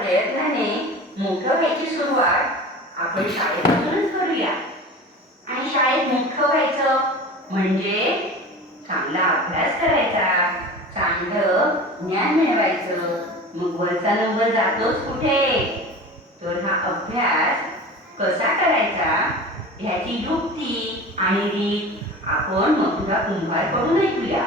प्रयत्नाने मोठं व्हायची सुरुवात आपण शाळेपासूनच करूया. आणि शाळेत मोठं व्हायचं म्हणजे चांगला अभ्यास करायचा, चांगलं ज्ञान मिळवायचं. मग वरचा नंबर जातोच कुठे, तर हा अभ्यास कसा करायचा ह्याची युक्ती आणि रीत आपण मथुरा कुंभारकडून ऐकूया.